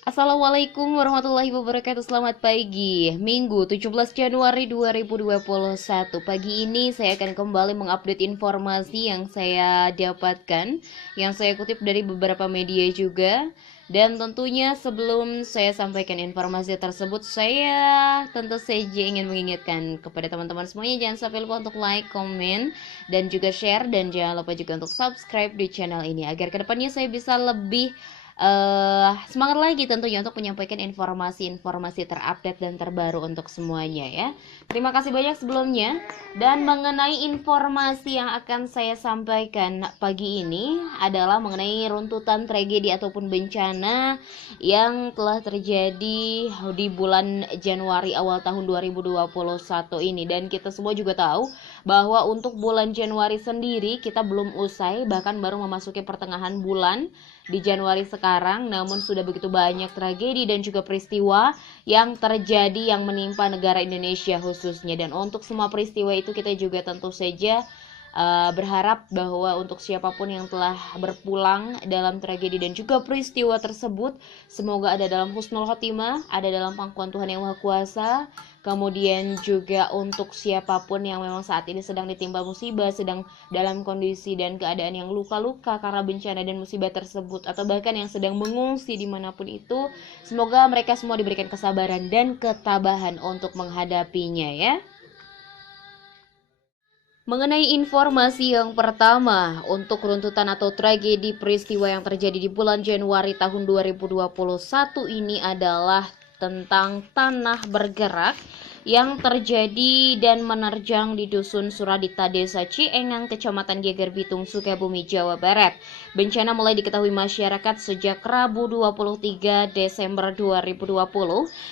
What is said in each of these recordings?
Assalamualaikum warahmatullahi wabarakatuh. Selamat pagi. Minggu 17 Januari 2021. Pagi ini saya akan kembali mengupdate informasi yang saya dapatkan, yang saya kutip dari beberapa media juga. Dan tentunya sebelum saya sampaikan informasi tersebut, saya tentu saja ingin mengingatkan kepada teman-teman semuanya, jangan sampai lupa untuk like, komen, dan juga share. Dan jangan lupa juga untuk subscribe di channel ini agar kedepannya saya bisa lebih semangat lagi tentunya untuk menyampaikan informasi-informasi terupdate dan terbaru untuk semuanya ya. Terima kasih banyak sebelumnya. Dan mengenai informasi yang akan saya sampaikan pagi ini adalah mengenai runtutan tragedi ataupun bencana yang telah terjadi di bulan Januari awal tahun 2021 ini. Dan kita semua juga tahu bahwa untuk bulan Januari sendiri kita belum usai, bahkan baru memasuki pertengahan bulan di Januari sekarang, namun sudah begitu banyak tragedi dan juga peristiwa yang terjadi yang menimpa negara Indonesia khususnya. Dan untuk semua peristiwa itu kita juga tentu saja berharap bahwa untuk siapapun yang telah berpulang dalam tragedi dan juga peristiwa tersebut, semoga ada dalam husnul khotimah, ada dalam pangkuan Tuhan Yang Maha Kuasa. Kemudian juga untuk siapapun yang memang saat ini sedang ditimpa musibah, sedang dalam kondisi dan keadaan yang luka-luka karena bencana dan musibah tersebut, atau bahkan yang sedang mengungsi dimanapun itu, semoga mereka semua diberikan kesabaran dan ketabahan untuk menghadapinya ya. Mengenai informasi yang pertama, untuk runtutan atau tragedi peristiwa yang terjadi di bulan Januari tahun 2021 ini adalah tentang tanah bergerak yang terjadi dan menerjang di Dusun Suradita, Desa Ciengang, Kecamatan Geger Bitung, Sukabumi, Jawa Barat. Bencana mulai diketahui masyarakat sejak Rabu 23 Desember 2020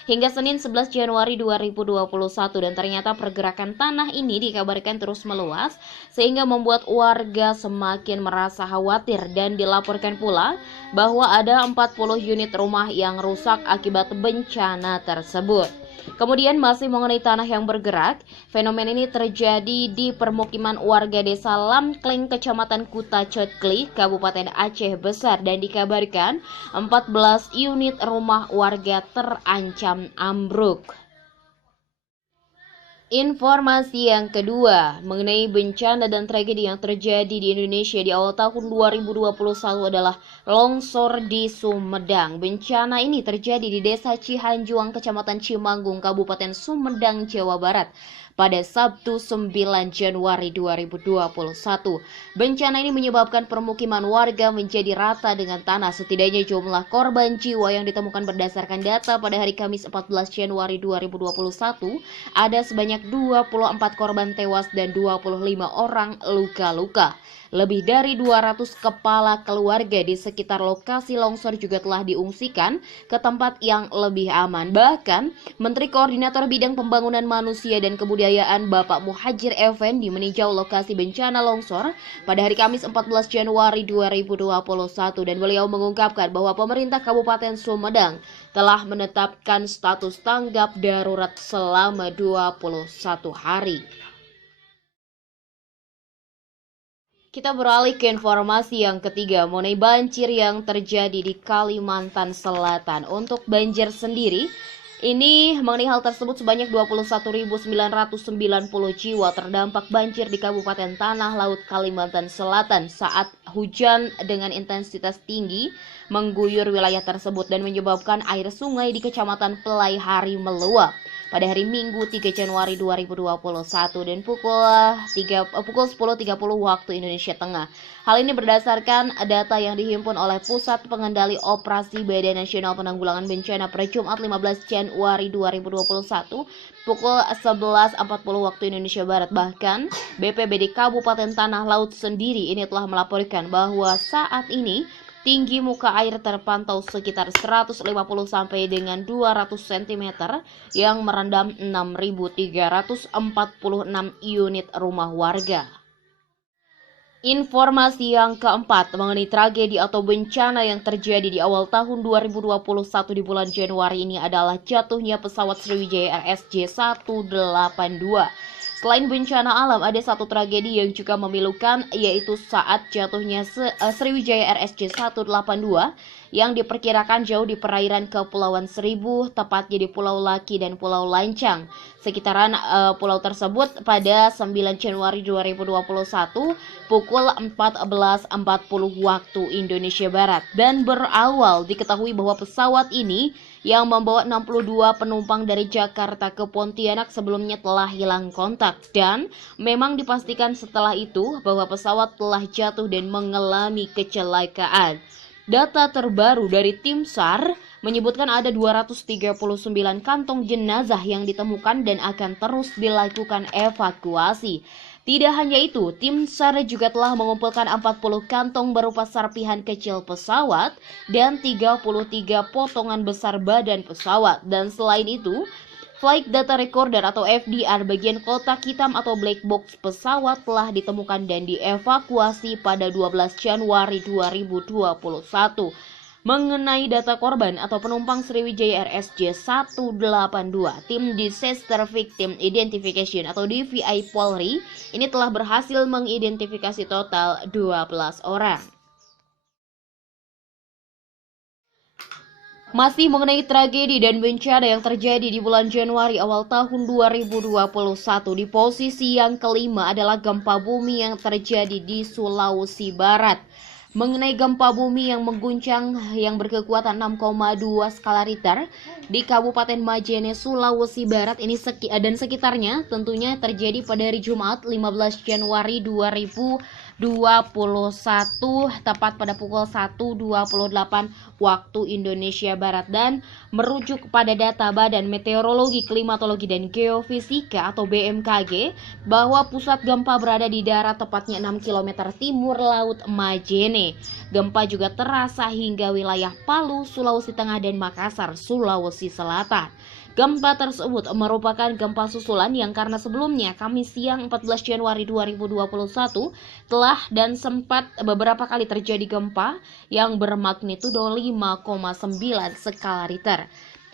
hingga Senin 11 Januari 2021, dan ternyata pergerakan tanah ini dikabarkan terus meluas sehingga membuat warga semakin merasa khawatir, dan dilaporkan pula bahwa ada 40 unit rumah yang rusak akibat bencana tersebut. Kemudian masih mengenai tanah yang bergerak, fenomena ini terjadi di permukiman warga desa Lamkleng, Kecamatan Kuta Cetkli, Kabupaten Aceh Besar, dan dikabarkan 14 unit rumah warga terancam ambruk. Informasi yang kedua mengenai bencana dan tragedi yang terjadi di Indonesia di awal tahun 2021 adalah longsor di Sumedang. Bencana ini terjadi di Desa Cihanjuang, Kecamatan Cimanggung, Kabupaten Sumedang, Jawa Barat pada Sabtu 9 Januari 2021. Bencana ini menyebabkan permukiman warga menjadi rata dengan tanah. Setidaknya jumlah korban jiwa yang ditemukan berdasarkan data pada hari Kamis 14 Januari 2021 ada sebanyak 24 korban tewas dan 25 orang luka-luka. Lebih dari 200 kepala keluarga di sekitar lokasi longsor juga telah diungsikan ke tempat yang lebih aman. Bahkan, Menteri Koordinator Bidang Pembangunan Manusia dan Kebudayaan Bapak Muhadjir Effendi meninjau lokasi bencana longsor pada hari Kamis 14 Januari 2021, dan beliau mengungkapkan bahwa pemerintah Kabupaten Sumedang telah menetapkan status tanggap darurat selama 21 hari. Kita beralih ke informasi yang ketiga mengenai banjir yang terjadi di Kalimantan Selatan. Untuk banjir sendiri, ini mengenai hal tersebut sebanyak 21.990 jiwa terdampak banjir di Kabupaten Tanah Laut, Kalimantan Selatan saat hujan dengan intensitas tinggi mengguyur wilayah tersebut dan menyebabkan air sungai di Kecamatan Pelaihari meluap pada hari Minggu 3 Januari 2021 dan pukul 10.30 waktu Indonesia Tengah. Hal ini berdasarkan data yang dihimpun oleh Pusat Pengendali Operasi Badan Nasional Penanggulangan Bencana pada Jumat 15 Januari 2021 pukul 11.40 waktu Indonesia Barat. Bahkan BPBD Kabupaten Tanah Laut sendiri ini telah melaporkan bahwa saat ini tinggi muka air terpantau sekitar 150 sampai dengan 200 cm yang merendam 6.346 unit rumah warga. Informasi yang keempat mengenai tragedi atau bencana yang terjadi di awal tahun 2021 di bulan Januari ini adalah jatuhnya pesawat Sriwijaya RSJ 182. Selain bencana alam, ada satu tragedi yang juga memilukan, yaitu saat jatuhnya Sriwijaya RSJ 182 yang diperkirakan jauh di perairan Kepulauan Seribu, tepatnya di Pulau Laki dan Pulau Lancang. Sekitaran pulau tersebut pada 9 Januari 2021 pukul 14.40 waktu Indonesia Barat. Dan berawal diketahui bahwa pesawat ini yang membawa 62 penumpang dari Jakarta ke Pontianak sebelumnya telah hilang kontak, dan memang dipastikan setelah itu bahwa pesawat telah jatuh dan mengalami kecelakaan. Data terbaru dari tim SAR menyebutkan ada 239 kantong jenazah yang ditemukan dan akan terus dilakukan evakuasi. Tidak hanya itu, tim SAR juga telah mengumpulkan 40 kantong berupa serpihan kecil pesawat dan 33 potongan besar badan pesawat. Dan selain itu, Flight Data Recorder atau FDR bagian kotak hitam atau black box pesawat telah ditemukan dan dievakuasi pada 12 Januari 2021. Mengenai data korban atau penumpang Sriwijaya RSJ 182, tim Disaster Victim Identification atau DVI Polri ini telah berhasil mengidentifikasi total 12 orang. Masih mengenai tragedi dan bencana yang terjadi di bulan Januari awal tahun 2021, di posisi yang kelima adalah gempa bumi yang terjadi di Sulawesi Barat. Mengenai gempa bumi yang mengguncang yang berkekuatan 6,2 skala Richter di Kabupaten Majene, Sulawesi Barat ini dan sekitarnya tentunya terjadi pada hari Jumat 15 Januari 2021 tepat pada pukul 1.28 waktu Indonesia Barat. Dan merujuk kepada data Badan Meteorologi, Klimatologi dan Geofisika atau BMKG bahwa pusat gempa berada di darat tepatnya 6 km timur laut Majene. Gempa juga terasa hingga wilayah Palu, Sulawesi Tengah dan Makassar, Sulawesi Selatan. Gempa tersebut merupakan gempa susulan yang karena sebelumnya Kamis siang 14 Januari 2021 telah dan sempat beberapa kali terjadi gempa yang bermagnitudo 5,9 skala Richter.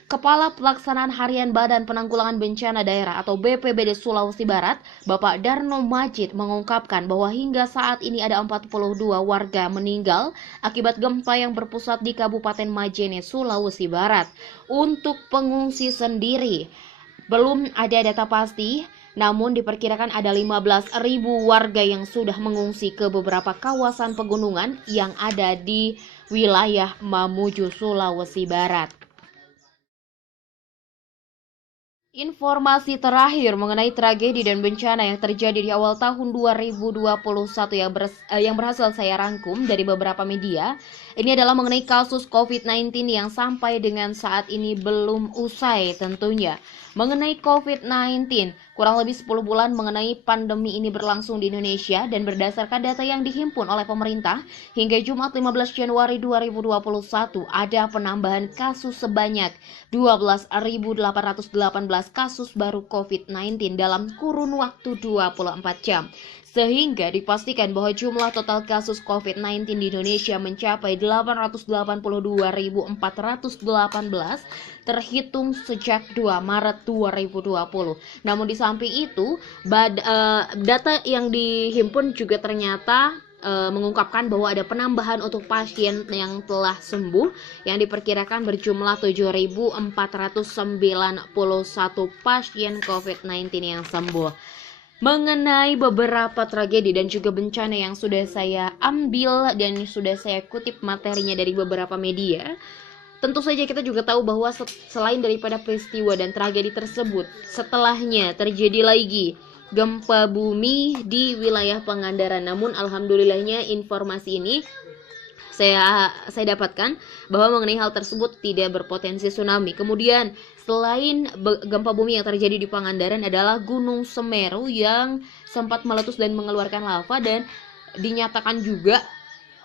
Kepala Pelaksanaan Harian Badan Penanggulangan Bencana Daerah atau BPBD Sulawesi Barat, Bapak Darno Majid mengungkapkan bahwa hingga saat ini ada 42 warga meninggal akibat gempa yang berpusat di Kabupaten Majene, Sulawesi Barat. Untuk pengungsi sendiri, belum ada data pasti, namun diperkirakan ada 15.000 warga yang sudah mengungsi ke beberapa kawasan pegunungan yang ada di wilayah Mamuju, Sulawesi Barat. Informasi terakhir mengenai tragedi dan bencana yang terjadi di awal tahun 2021 yang berhasil saya rangkum dari beberapa media. Ini adalah mengenai kasus COVID-19 yang sampai dengan saat ini belum usai tentunya. Mengenai COVID-19, kurang lebih 10 bulan mengenai pandemi ini berlangsung di Indonesia, dan berdasarkan data yang dihimpun oleh pemerintah, hingga Jumat 15 Januari 2021 ada penambahan kasus sebanyak 12.818 kasus baru COVID-19 dalam kurun waktu 24 jam. Sehingga dipastikan bahwa jumlah total kasus COVID-19 di Indonesia mencapai 882.418 terhitung sejak 2 Maret 2020. Namun di samping itu, data yang dihimpun juga ternyata mengungkapkan bahwa ada penambahan untuk pasien yang telah sembuh yang diperkirakan berjumlah 7.491 pasien COVID-19 yang sembuh. Mengenai beberapa tragedi dan juga bencana yang sudah saya ambil dan sudah saya kutip materinya dari beberapa media, tentu saja kita juga tahu bahwa selain daripada peristiwa dan tragedi tersebut, setelahnya terjadi lagi gempa bumi di wilayah Pangandaran. Namun alhamdulillahnya informasi ini saya dapatkan bahwa mengenai hal tersebut tidak berpotensi tsunami. Kemudian selain gempa bumi yang terjadi di Pangandaran adalah Gunung Semeru yang sempat meletus dan mengeluarkan lava, dan dinyatakan juga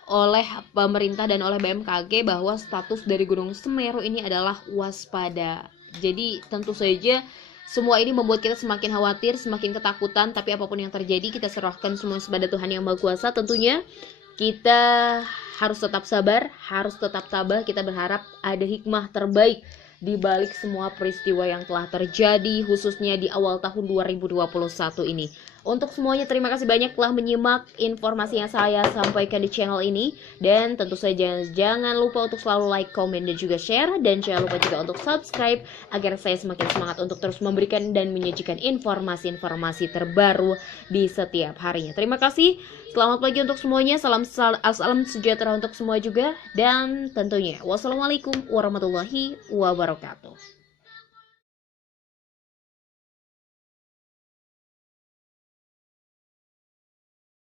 oleh pemerintah dan oleh BMKG bahwa status dari Gunung Semeru ini adalah waspada. Jadi tentu saja semua ini membuat kita semakin khawatir, semakin ketakutan, tapi apapun yang terjadi kita serahkan semua kepada Tuhan Yang Maha Kuasa. Tentunya kita harus tetap sabar, harus tetap tabah. Kita berharap ada hikmah terbaik di balik semua peristiwa yang telah terjadi khususnya di awal tahun 2021 ini. Untuk semuanya terima kasih banyak telah menyimak informasi yang saya sampaikan di channel ini. Dan tentu saja jangan lupa untuk selalu like, komen, dan juga share. Dan jangan lupa juga untuk subscribe agar saya semakin semangat untuk terus memberikan dan menyajikan informasi-informasi terbaru di setiap harinya. Terima kasih, selamat pagi untuk semuanya, salam sejahtera untuk semua juga. Dan tentunya wassalamualaikum warahmatullahi wabarakatuh.